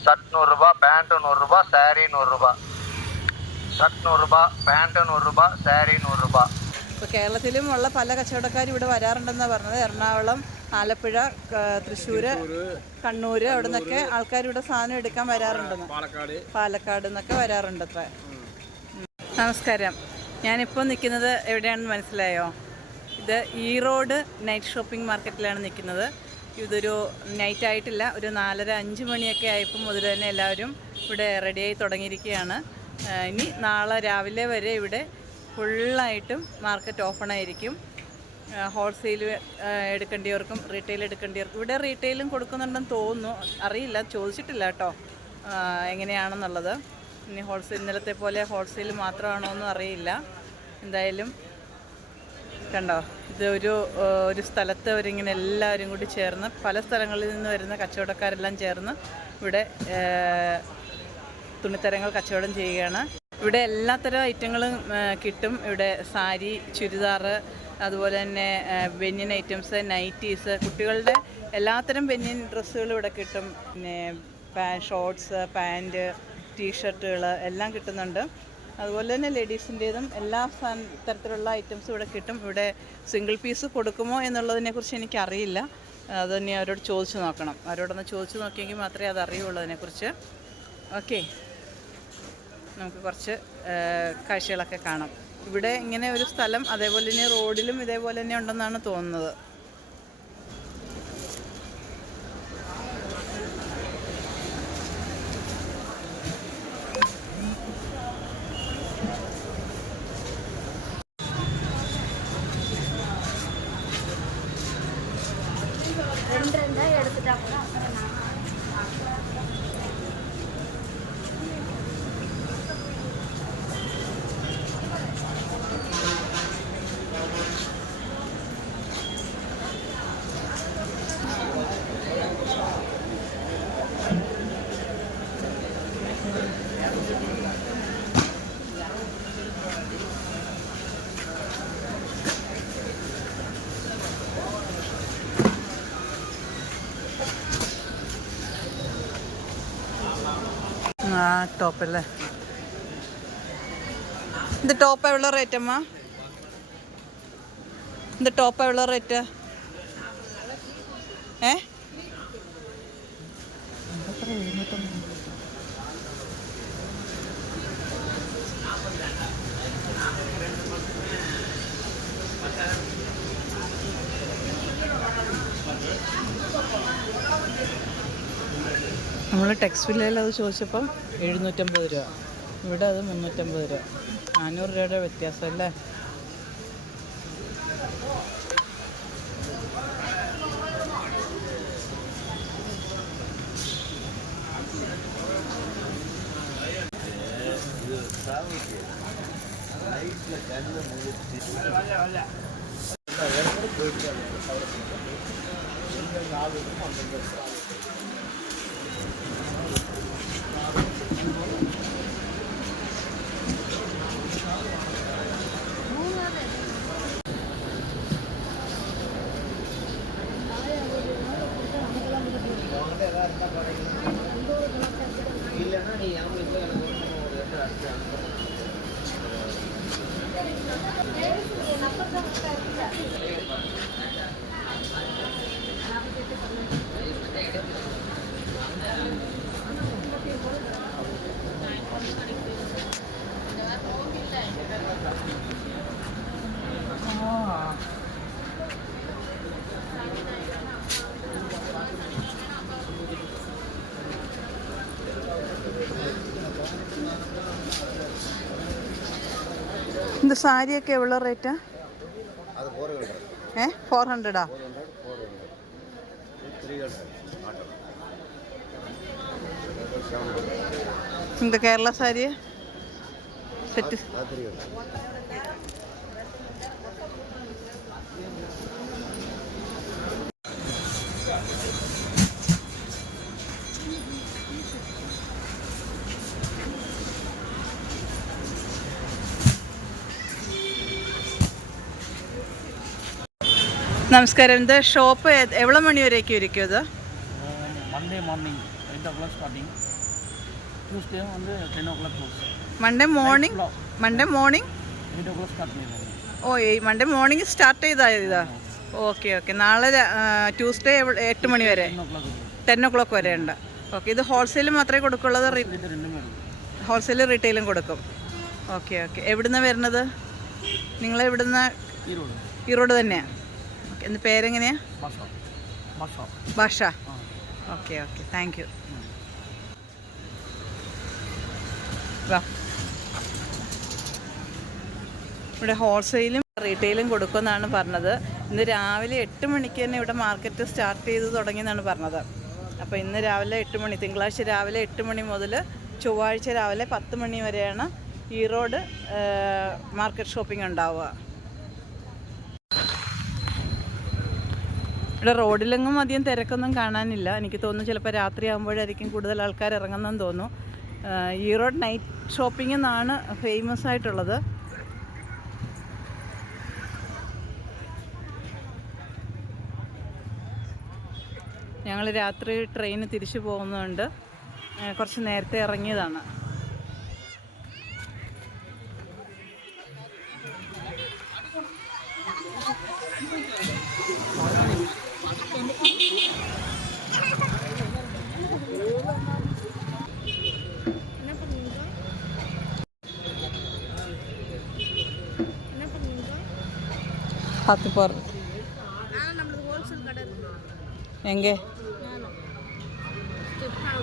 Shirt நூறுரூபா pant நூறுரூபா saree நூறுரூபா ഷർട്ട് നൂറ് രൂപ പാൻറ് നൂറ് രൂപ സാരി നൂറ് രൂപ ഇപ്പോൾ കേരളത്തിലും ഉള്ള പല കച്ചവടക്കാരും ഇവിടെ വരാറുണ്ടെന്നാണ് പറഞ്ഞത് എറണാകുളം ആലപ്പുഴ തൃശ്ശൂർ കണ്ണൂർ അവിടെ നിന്നൊക്കെ ആൾക്കാർ ഇവിടെ സാധനം എടുക്കാൻ വരാറുണ്ടെന്ന് പാലക്കാട് പാലക്കാട് നിന്നൊക്കെ വരാറുണ്ട് അത്ര നമസ്കാരം ഞാനിപ്പോൾ നിൽക്കുന്നത് എവിടെയാണെന്ന് മനസ്സിലായോ ഇത് ഈറോഡ് നൈറ്റ് ഷോപ്പിംഗ് മാർക്കറ്റിലാണ് നിൽക്കുന്നത് ഇതൊരു നൈറ്റ് ആയിട്ടില്ല. ഒരു നാലര അഞ്ച് മണിയൊക്കെ ആയപ്പോൾ മുതൽ തന്നെ എല്ലാവരും ഇവിടെ റെഡിയായി തുടങ്ങിയിരിക്കുകയാണ്. ഇനി നാളെ രാവിലെ വരെ ഇവിടെ ഫുള്ളായിട്ടും മാർക്കറ്റ് ഓപ്പൺ ആയിരിക്കും. ഹോൾസെയിൽ എടുക്കേണ്ടിയവർക്കും റീറ്റെയിൽ എടുക്കേണ്ടിയവർക്കും. ഇവിടെ റീറ്റെയിലും കൊടുക്കുന്നുണ്ടെന്ന് തോന്നുന്നു. അറിയില്ല ചോദിച്ചിട്ടില്ല കേട്ടോ. എങ്ങനെയാണെന്നുള്ളത്. ഇനി ഹോൾസെയിൽ ഇന്നലത്തെ പോലെ ഹോൾസെയിൽ മാത്രമാണോ എന്നും അറിയില്ല. എന്തായാലും കണ്ടോ? ഇത് ഒരു ഒരു സ്ഥലത്ത് അവരിങ്ങനെ എല്ലാവരും കൂടി ചേർന്ന് പല സ്ഥലങ്ങളിൽ നിന്ന് വരുന്ന കച്ചവടക്കാരെല്ലാം ചേർന്ന് ഇവിടെ തുണിത്തരങ്ങൾ കച്ചവടം ചെയ്യുകയാണ്. ഇവിടെ എല്ലാത്തരം ഐറ്റങ്ങളും കിട്ടും. ഇവിടെ സാരി ചുരിദാർ അതുപോലെ തന്നെ ബെന്യൻ ഐറ്റംസ് നൈറ്റീസ് കുട്ടികളുടെ എല്ലാത്തരം ബെന്യൻ ഡ്രസ്സുകളും ഇവിടെ കിട്ടും. പിന്നെ ഷോർട്സ് പാന്റ് ടീഷർട്ടുകൾ എല്ലാം കിട്ടുന്നുണ്ട്. അതുപോലെ തന്നെ ലേഡീസിന്റേതും എല്ലാ തരത്തിലുള്ള ഐറ്റംസും ഇവിടെ കിട്ടും. ഇവിടെ സിംഗിൾ പീസ് കൊടുക്കുമോ എന്നുള്ളതിനെക്കുറിച്ച് എനിക്കറിയില്ല. അത് തന്നെ അവരോട് ചോദിച്ചു നോക്കണം. അവരോടൊന്ന് ചോദിച്ചു നോക്കിയെങ്കിൽ മാത്രമേ അത് അറിയുള്ളൂ അതിനെക്കുറിച്ച്. ഓക്കെ. നമുക്ക് കുറച്ച് കാഴ്ചകളൊക്കെ കാണാം. ഇവിടെ ഇങ്ങനെ ഒരു സ്ഥലം അതേപോലെ തന്നെ റോഡിലും ഇതേപോലെ തന്നെ ഉണ്ടെന്നാണ് തോന്നുന്നത്. ആ ടോപ്പല്ലേ ഇത് ടോപ്പ് എവിടെ റേറ്റ് അമ്മ? ഇത് ടോപ്പ് എവിടെ റേറ്റ് ഏ? നമ്മൾ ടെക്സ് വില്ലയിൽ അത് ചോദിച്ചപ്പം എഴുന്നൂറ്റമ്പത് രൂപ. ഇവിടെ അത് മുന്നൂറ്റമ്പത് രൂപ. നാനൂറ് രൂപയുടെ വ്യത്യാസം അല്ലേ ഇന്ന് സാരിയൊക്കെ ഉള്ള റേറ്റ് ഏ? ഫോർ ഹൺഡ്രഡാ എന്താ കേരള സാരി സെറ്റ് നമസ്കാരം. ഇത് ഷോപ്പ് എവിടെ മണി വരെയൊക്കെ ഇരിക്കും ഇത് Monday morning clock clock Monday morning Monday morning o'clock Monday morning start ചെയ്തായത് ഇതാ. ഓക്കെ ഓക്കെ നാളെ ട്യൂസ്ഡേ എട്ട് മണി വരെ. ടെൻ ഒ ക്ലോക്ക് വരെ ഉണ്ട്. ഓക്കെ ഇത് ഹോൾസെയിൽ മാത്രമേ കൊടുക്കുള്ളത്? ഹോൾസെയിൽ റീറ്റെയിലും കൊടുക്കും. ഓക്കെ ഓക്കെ എവിടുന്ന വരുന്നത്? നിങ്ങൾ എവിടുന്ന ഈറോഡ് തന്നെയാണ് ഓക്കെ എന്ന് പേരെങ്ങനെയാ? ഭാഷ ഓക്കെ ഓക്കെ താങ്ക് യു. ഇവിടെ ഹോൾസെയിലും റീറ്റെയിലും കൊടുക്കുമെന്നാണ് പറഞ്ഞത്. ഇന്ന് രാവിലെ എട്ട് മണിക്ക് തന്നെ ഇവിടെ മാർക്കറ്റ് സ്റ്റാർട്ട് ചെയ്ത് തുടങ്ങിയെന്നാണ് പറഞ്ഞത്. അപ്പോൾ ഇന്ന് രാവിലെ എട്ട് മണി തിങ്കളാഴ്ച രാവിലെ എട്ട് മണി മുതൽ ചൊവ്വാഴ്ച രാവിലെ പത്ത് മണി വരെയാണ് ഈറോഡ് മാർക്കറ്റ് ഷോപ്പിംഗ് ഉണ്ടാവുക. ഇവിടെ റോഡിലെങ്ങും അധികം തിരക്കൊന്നും കാണാനില്ല. എനിക്ക് തോന്നുന്നു ചിലപ്പോൾ രാത്രി ആകുമ്പോഴായിരിക്കും കൂടുതൽ ആൾക്കാർ ഇറങ്ങുന്നതെന്ന് തോന്നുന്നു. ഈറോഡ് നൈറ്റ് ഷോപ്പിംഗ് എന്നാണ് ഫേമസ് ആയിട്ടുള്ളത്. ഞങ്ങൾ രാത്രി ട്രെയിന് തിരിച്ചു പോകുന്നതുകൊണ്ട് കുറച്ച് നേരത്തെ ഇറങ്ങിയതാണ്.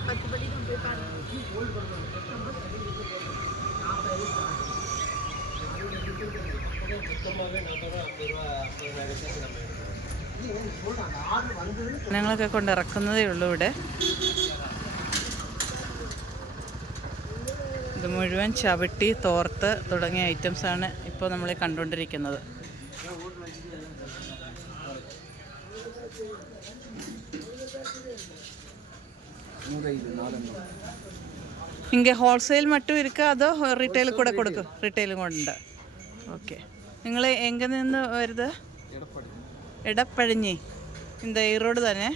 படிக்கும் போய் பாருங்க ഞങ്ങളൊക്കെ കൊണ്ട് ഇറക്കുന്നതേ ഉള്ളൂ ഇവിടെ ഇത് മുഴുവൻ ചവിട്ടി തോർത്ത് തുടങ്ങിയ ഐറ്റംസാണ് ഇപ്പോൾ നമ്മൾ കണ്ടുകൊണ്ടിരിക്കുന്നത് இங்கே ഹോൾസെയിൽ മറ്റും இருக்கா അതോ റീറ്റെയിൽ കൂടെ കൊടുക്കും? റീറ്റെയിലും കൊണ്ട് ഓക്കെ നിങ്ങൾ എങ്കിൽ നിന്ന് വരുത്? എടപ്പഴിഞ്ഞി. ഇന്ത ഈറോഡ് തന്നെ?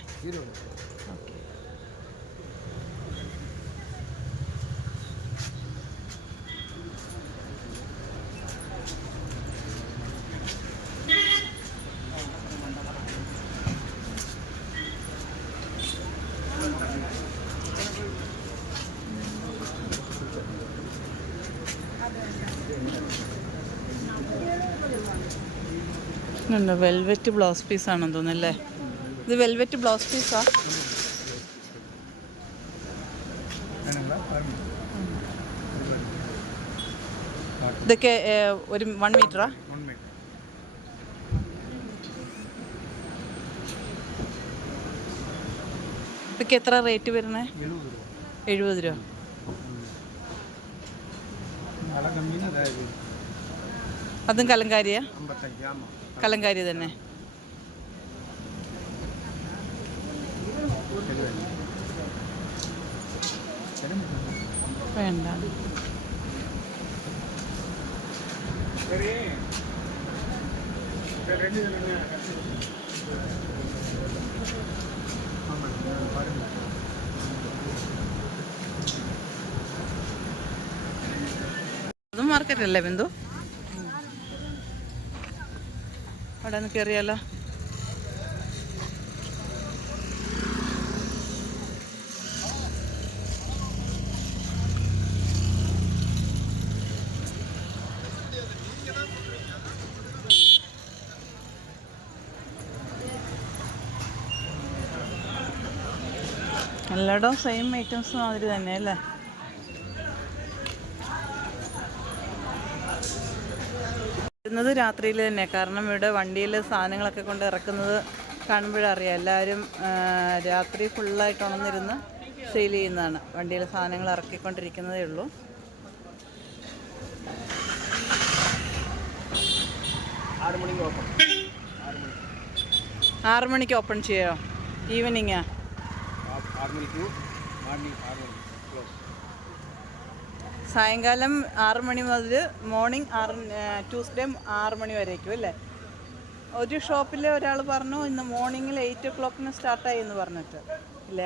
പിന്നെ വെൽവെറ്റ് ബ്ലൗസ് പീസാണെന്ന് തോന്നുന്നല്ലേ ഇത് വെൽവെറ്റ് ബ്ലൗസ് പീസാ ഇതൊക്കെ ഒരു വൺ മീറ്ററാ ഇതൊക്കെ എത്ര റേറ്റ് വരുന്നത് എഴുപത് രൂപ. അതും കലങ്കാരിയാ? കലങ്കാരി തന്നെ. വേണ്ട. അതും മാർക്കറ്റല്ലേ ബിന്ദു? അവിടെ നിന്ന് കയറിയാലോ എല്ലായിടവും സെയിം ഐറ്റംസ് മാതിരി തന്നെ അല്ലേ വരുന്നത് രാത്രിയിൽ തന്നെ. കാരണം ഇവിടെ വണ്ടിയിൽ സാധനങ്ങളൊക്കെ കൊണ്ട് ഇറക്കുന്നത് കാണുമ്പോഴറിയാം എല്ലാവരും രാത്രി ഫുള്ളായിട്ട് ഉണർന്നിരുന്ന് സെയിൽ ചെയ്യുന്നതാണ്. വണ്ടിയിൽ സാധനങ്ങൾ ഇറക്കിക്കൊണ്ടിരിക്കുന്നതേ ഉള്ളൂ. ആറുമണിക്ക് ഓപ്പൺ ചെയ്യോ? ഈവനിങ്ങാ ആറ് മണിക്ക് മോർണിംഗ് ആറ് മണി. സായങ്കാലം ആറ് മണി മുതൽ മോർണിംഗ് ആറ് ട്യൂസ്ഡേ ആറ് മണി വരേക്കും അല്ലേ? ഒരു ഷോപ്പിൽ ഒരാൾ പറഞ്ഞു ഇന്ന് മോർണിംഗിൽ എയ്റ്റ് ഒ ക്ലോക്കിന് സ്റ്റാർട്ടായി എന്ന് പറഞ്ഞിട്ട് ഇല്ല?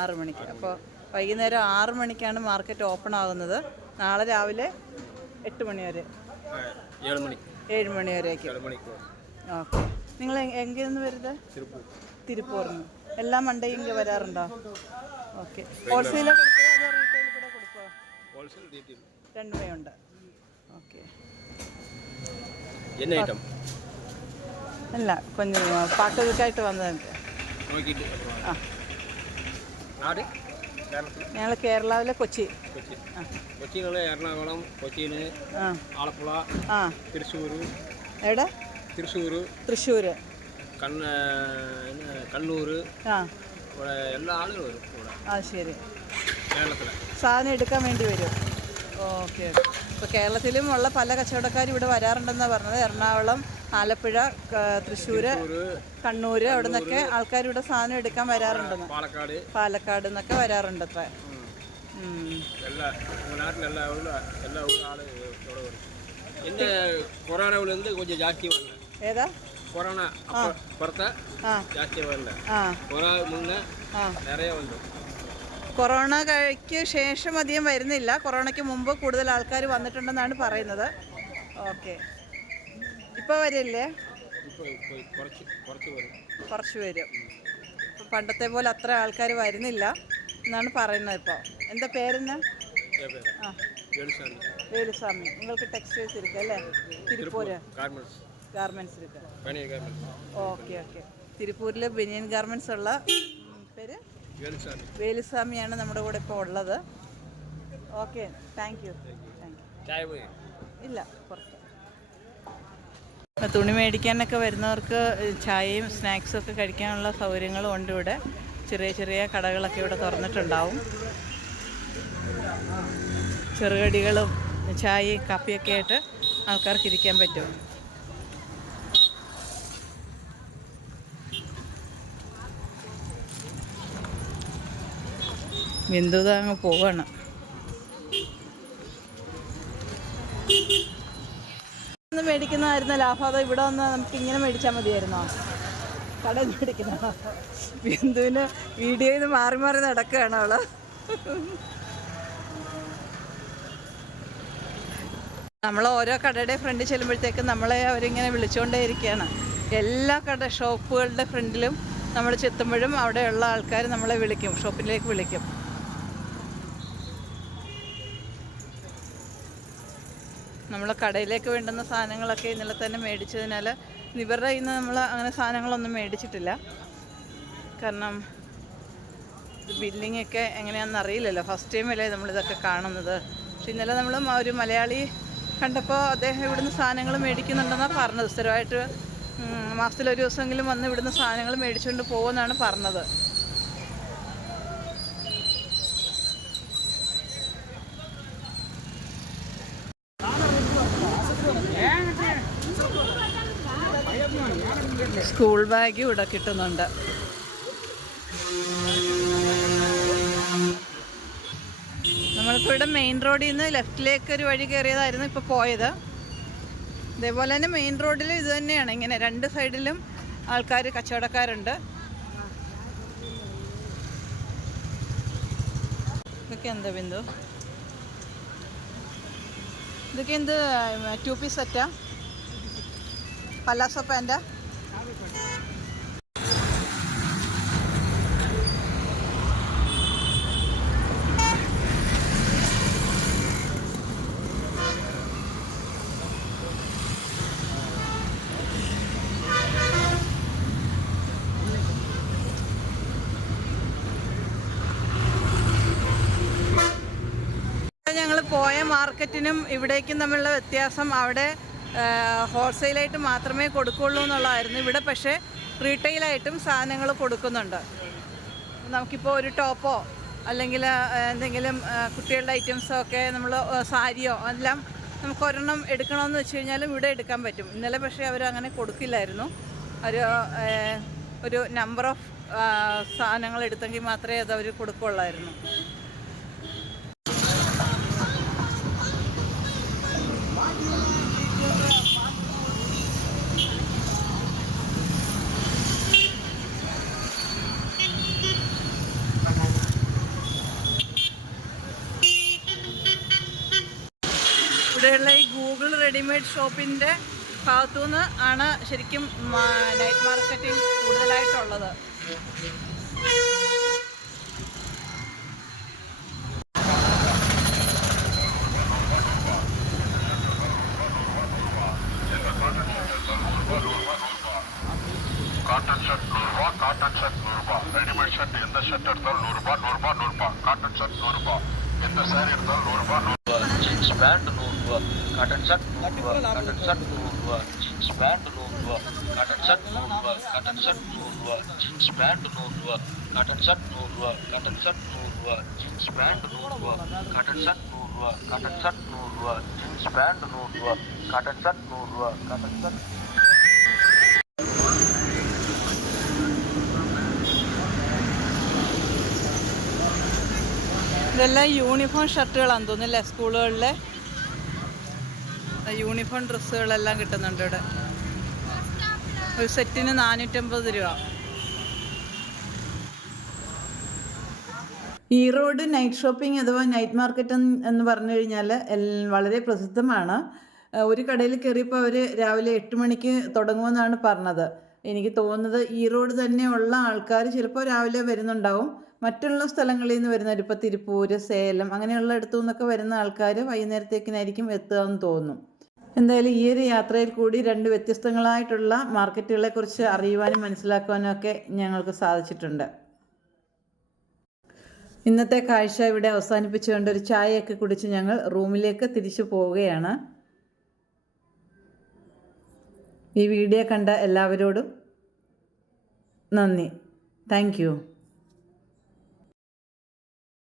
ആറ് മണിക്ക്. അപ്പോൾ വൈകുന്നേരം ആറ് മണിക്കാണ് മാർക്കറ്റ് ഓപ്പൺ ആകുന്നത്. നാളെ രാവിലെ എട്ട് മണി വരെ. ഏഴ് മണി. വരെയൊക്കെ ഓക്കെ. നിങ്ങൾ എങ്കിൽ നിന്ന് വരുന്നത്? തിരുപ്പൂർ. തിരുപ്പൂർന്ന്. എല്ലാ മണ്ടയും ഇങ്ങനെ വരാറുണ്ടോ? ഓക്കെ. ഹോൾസെയിൽ രണ്ടുമയുണ്ട് ഓക്കെ. എന്ന ഐറ്റം? അല്ല കൊഞ്ച് പാട്ടുകൾക്കായിട്ട് വന്നതൊക്കെ. ആ. നാട് ഞങ്ങൾ കേരളാവിലെ കൊച്ചി. കൊച്ചി. എറണാകുളം കൊച്ചിയിൽ ആലപ്പുഴ തൃശ്ശൂർ എവിടെ? തൃശ്ശൂർ തൃശ്ശൂർ കണ്ണ കണ്ണൂർ ആ. എല്ലാ ആളുകളും വരും ആ ശരി. കേരളത്തിലെ. സാധനം എടുക്കാൻ വേണ്ടി വരും ഓക്കെ ഇപ്പോൾ കേരളത്തിലും ഉള്ള പല കച്ചവടക്കാരും ഇവിടെ വരാറുണ്ടെന്നാണ് പറഞ്ഞത് എറണാകുളം ആലപ്പുഴ ക- തൃശ്ശൂർ കണ്ണൂർ അവിടെ നിന്നൊക്കെ ആൾക്കാർ ഇവിടെ സാധനം എടുക്കാൻ വരാറുണ്ടെന്ന് പാലക്കാട് പാലക്കാട് നിന്നൊക്കെ വരാറുണ്ട് അത്ര ഉം. എല്ലാ உங்கள் நாட்டில் எல்லா உள்ள எல்லா உள்ள ஆள் ഇവിടെ வரும் என்ன கொரோனாவிலேருந்து கொஞ்சம் ஜாஸ்தி வரல ഏതാ கொரோனா அப்போ புறத்த ആ ஜாஸ்தி வரல ആ கொரோனா முன்னே ആ நிறைய வந்து കൊറോണയ്ക്ക് ശേഷം അധികം വരുന്നില്ല. കൊറോണയ്ക്ക് മുമ്പ് കൂടുതൽ ആൾക്കാർ വന്നിട്ടുണ്ടെന്നാണ് പറയുന്നത്. ഓക്കെ. ഇപ്പൊ വരില്ലേ? കുറച്ച് വരും. പണ്ടത്തെ പോലെ അത്ര ആൾക്കാർ വരുന്നില്ല എന്നാണ് പറയുന്നത് ഇപ്പോൾ എന്താ പേരെന്ന്? ആ. വേലുസ്വാമി നിങ്ങൾക്ക് ടെക്സ്റ്റൈൽസ് ഇരിക്കുക അല്ലേ? തിരുപ്പൂര്. ഗാർമെന്റ്സ്. ഇരിക്കുക ഓക്കെ ഓക്കെ. തിരുപ്പൂരിൽ ബനിയൻ ഗാർമെന്റ്സ് ഉള്ള പേര്? വേലുസ്വാമിയാണ് നമ്മുടെ കൂടെ ഇപ്പോൾ ഉള്ളത്. ഓക്കെ താങ്ക് യു ഇല്ല പുറത്ത്. തുണി മേടിക്കാനൊക്കെ വരുന്നവർക്ക് ചായയും സ്നാക്സും ഒക്കെ കഴിക്കാനുള്ള സൗകര്യങ്ങളും ഉണ്ട് ഇവിടെ. ചെറിയ ചെറിയ കടകളൊക്കെ ഇവിടെ തുറന്നിട്ടുണ്ടാവും. ചെറുകടികളും ചായയും കാപ്പിയൊക്കെ ആയിട്ട് ആൾക്കാർക്ക് ഇരിക്കാൻ പറ്റും. ബിന്ദുത അങ്ങ് പോവാണ്. ഒന്ന് മേടിക്കുന്നതായിരുന്ന ലാഭം. ഇവിടെ വന്ന് നമുക്ക് ഇങ്ങനെ മേടിച്ചാൽ മതിയായിരുന്നോ? കടയിൽ മേടിക്കുന്ന ബിന്ദുവിന് വീഡിയോയിൽ നിന്ന് മാറി മാറി നടക്കുകയാണ് അവൾ. നമ്മൾ ഓരോ കടയുടെ ഫ്രണ്ടിൽ ചെല്ലുമ്പോഴത്തേക്കും നമ്മളെ അവരിങ്ങനെ വിളിച്ചുകൊണ്ടേ ഇരിക്കുകയാണ്. എല്ലാ കട ഷോപ്പുകളുടെ ഫ്രണ്ടിലും നമ്മൾ ചെത്തുമ്പോഴും അവിടെയുള്ള ആൾക്കാർ നമ്മളെ വിളിക്കും ഷോപ്പിലേക്ക് വിളിക്കും. നമ്മൾ കടയിലേക്ക് വേണ്ടുന്ന സാധനങ്ങളൊക്കെ ഇന്നലെ തന്നെ മേടിച്ചതിനാൽ ഇവരുടെ നിന്ന് നമ്മൾ അങ്ങനെ സാധനങ്ങളൊന്നും മേടിച്ചിട്ടില്ല. കാരണം ബില്ലിംഗ് ഒക്കെ എങ്ങനെയാണെന്ന് അറിയില്ലല്ലോ. ഫസ്റ്റ് ടൈം അല്ലേ നമ്മളിതൊക്കെ കാണുന്നത്. പക്ഷെ ഇന്നലെ നമ്മൾ ഒരു മലയാളി കണ്ടപ്പോൾ അദ്ദേഹം ഇവിടുന്ന് സാധനങ്ങൾ മേടിക്കുന്നുണ്ടെന്നാണ് പറഞ്ഞത്. സ്ഥിരമായിട്ട് മാസത്തിലൊരു ദിവസമെങ്കിലും വന്ന് ഇവിടുന്ന് സാധനങ്ങൾ മേടിച്ചുകൊണ്ട് പോകുമെന്നാണ് പറഞ്ഞത്. സ്കൂൾ ബാഗ് ഇവിടെ കിട്ടുന്നുണ്ട്. നമ്മളിപ്പോൾ ഇവിടെ മെയിൻ റോഡിൽ നിന്ന് ലെഫ്റ്റിലേക്ക് ഒരു വഴി കയറിയതായിരുന്നു ഇപ്പോൾ പോയത്. ഇതേപോലെ തന്നെ മെയിൻ റോഡിൽ ഇത് തന്നെയാണ്. ഇങ്ങനെ രണ്ട് സൈഡിലും ആൾക്കാർ കച്ചവടക്കാരുണ്ട്. ഇതൊക്കെ എന്താ ബിന്ദു? ഇതൊക്കെ എന്ത് ടു പീസ് സെറ്റാ? പല്ലാസോ പാന്റാ ഞങ്ങൾ പോയ മാർക്കറ്റിനും ഇവിടേക്കും തമ്മിലുള്ള വ്യത്യാസം അവിടെ ഹോൾസെയിലായിട്ട് മാത്രമേ കൊടുക്കുള്ളൂ എന്നുള്ളതായിരുന്നു. ഇവിടെ പക്ഷേ റീറ്റെയിലായിട്ടും സാധനങ്ങൾ കൊടുക്കുന്നുണ്ട്. നമുക്കിപ്പോൾ ഒരു ടോപ്പോ അല്ലെങ്കിൽ എന്തെങ്കിലും കുട്ടികളുടെ ഐറ്റംസോ ഒക്കെ നമ്മൾ സാരിയോ എല്ലാം നമുക്ക് ഒരെണ്ണം എടുക്കണമെന്ന് വെച്ച് കഴിഞ്ഞാലും ഇവിടെ എടുക്കാൻ പറ്റും. ഇന്നലെ പക്ഷേ അവർ അങ്ങനെ കൊടുക്കില്ലായിരുന്നു. ഒരു ഒരു നമ്പർ ഓഫ് സാധനങ്ങൾ എടുത്തെങ്കിൽ മാത്രമേ അത് അവർ കൊടുക്കുള്ളായിരുന്നു. റെഡിമെയ്ഡ് ഷോപ്പിന്റെ ഭാഗത്തുനിന്ന് ആണ് ശരിക്കും നൈറ്റ് മാർക്കറ്റിംഗ് കൂടുതലായിട്ടുള്ളത്. ஷர்ட் நூறுபா காட்டன் ஷர்ட் நூறுபா எந்த சாரி எடுத்தாலும் நூறுபா நூறுபா ஜீன்ஸ் பேண்ட் நூறு లోగువ కాటన్ షర్ట్ లోగువ కాటన్ షర్ట్ లోగువ జీన్స్ ప్యాంట్ లోగువ కాటన్ షర్ట్ లోగువ కాటన్ షర్ట్ లోగువ జీన్స్ ప్యాంట్ లోగువ కాటన్ షర్ట్ లోగువ కాటన్ షర్ట్ లోగువ జీన్స్ ప్యాంట్ లోగువ కాటన్ షర్ట్ లోగువ కాటన్ షర్ట్ లోగువ జీన్స్ ప్యాంట్ లోగువ కాటన్ షర్ట్ లోగువ కాటన్ షర్ట్ ഇതെല്ലാം യൂണിഫോം ഷർട്ടുകളാണ് തോന്നുന്നില്ലേ സ്കൂളുകളിലെ യൂണിഫോം ഡ്രസ്സുകളെല്ലാം കിട്ടുന്നുണ്ട് ഇവിടെ. ഒരു സെറ്റിന് നാനൂറ്റമ്പത് രൂപ. ഈ റോഡ് നൈറ്റ് ഷോപ്പിംഗ് അഥവാ നൈറ്റ് മാർക്കറ്റ് എന്ന് പറഞ്ഞു കഴിഞ്ഞാൽ വളരെ പ്രസിദ്ധമാണ്. ഒരു കടയിൽ കയറിയപ്പോൾ അവർ രാവിലെ എട്ട് മണിക്ക് തുടങ്ങുമെന്നാണ് പറഞ്ഞത്. എനിക്ക് തോന്നുന്നത് ഈ റോഡ് തന്നെയുള്ള ആൾക്കാർ ചിലപ്പോൾ രാവിലെ വരുന്നുണ്ടാവും. മറ്റുള്ള സ്ഥലങ്ങളിൽ നിന്ന് വരുന്നവർ ഇപ്പോൾ തിരുപ്പൂർ സേലം അങ്ങനെയുള്ള ഇടത്തു നിന്നൊക്കെ വരുന്ന ആൾക്കാർ വൈകുന്നേരത്തേക്കിനായിരിക്കും എത്തുക എന്ന് തോന്നുന്നു എന്തായാലും ഈ ഒരു യാത്രയിൽ കൂടി രണ്ട് വ്യത്യസ്തങ്ങളായിട്ടുള്ള മാർക്കറ്റുകളെക്കുറിച്ച് അറിയുവാനും മനസ്സിലാക്കുവാനും ഒക്കെ ഞങ്ങൾക്ക് സാധിച്ചിട്ടുണ്ട്. ഇന്നത്തെ കാഴ്ച ഇവിടെ അവസാനിപ്പിച്ചുകൊണ്ട് ഒരു ചായയൊക്കെ കുടിച്ച് ഞങ്ങൾ റൂമിലേക്ക് തിരിച്ചു പോവുകയാണ്. ഈ വീഡിയോ കണ്ട എല്ലാവരോടും നന്ദി. താങ്ക്